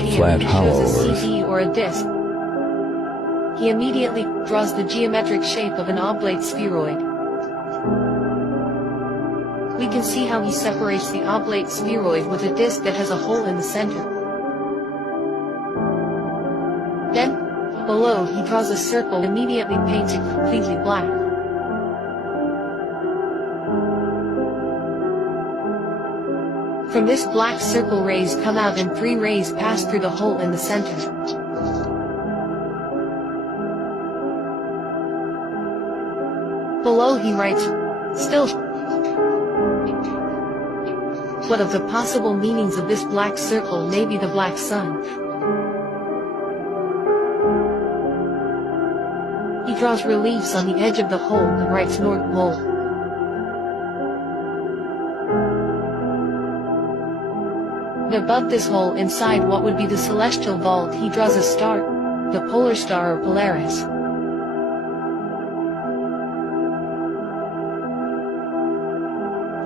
video flat, that hollow shows a Earth. CD or a disc. He immediately draws the geometric shape of an oblate spheroid. We can see how he separates the oblate spheroid with a disc that has a hole in the center. Then, below he draws a circle and immediately paints it completely black. From this black circle rays come out and 3 rays pass through the hole in the center. Below he writes, still. What of the possible meanings of this black circle may be the black sun? He draws reliefs on the edge of the hole and writes North Pole. And above this hole inside what would be the celestial vault he draws a star, the polar star or Polaris.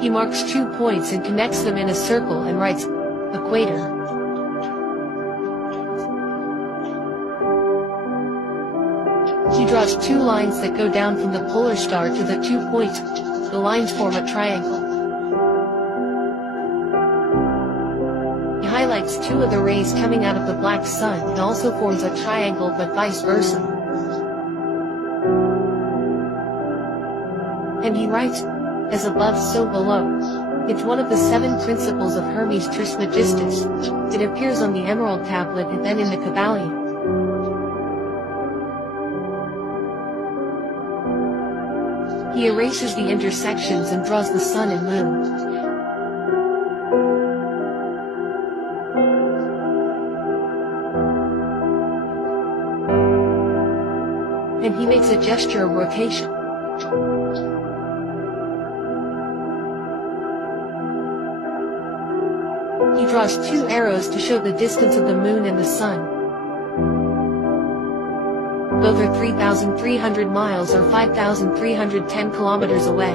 He marks 2 points and connects them in a circle and writes, equator. He draws 2 lines that go down from the polar star to the 2 points. The lines form a triangle. He highlights 2 of the rays coming out of the black sun and also forms a triangle, but vice versa. And he writes, as above so below. It's one of the 7 principles of Hermes Trismegistus. It appears on the Emerald Tablet and then in the Kabbalion. He erases the intersections and draws the sun and moon. And he makes a gesture of rotation. He draws 2 arrows to show the distance of the moon and the sun. Both are 3,300 miles or 5,310 kilometers away.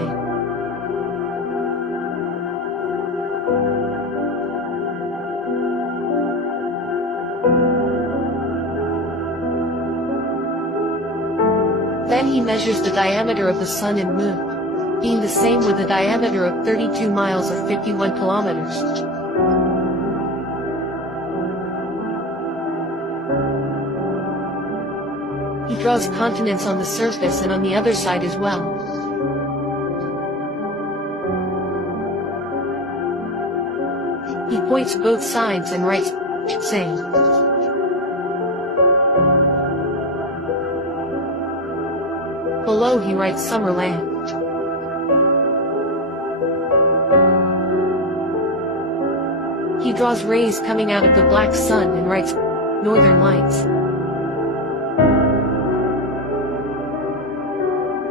Then he measures the diameter of the sun and moon, being the same with a diameter of 32 miles or 51 kilometers. He draws continents on the surface and on the other side as well. He points both sides and writes, saying. Below he writes Summerland. He draws rays coming out of the black sun and writes, Northern Lights.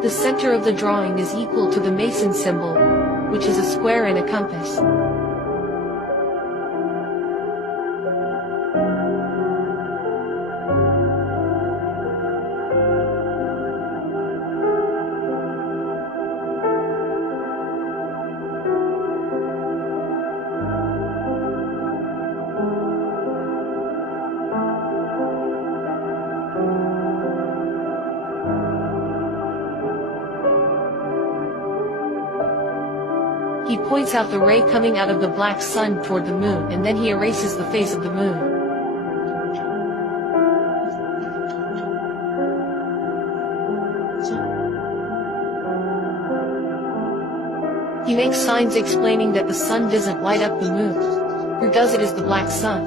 The center of the drawing is equal to the Mason symbol, which is a square and a compass. He points out the ray coming out of the black sun toward the moon, and then he erases the face of the moon. He makes signs explaining that the sun doesn't light up the moon. Who does it is the black sun.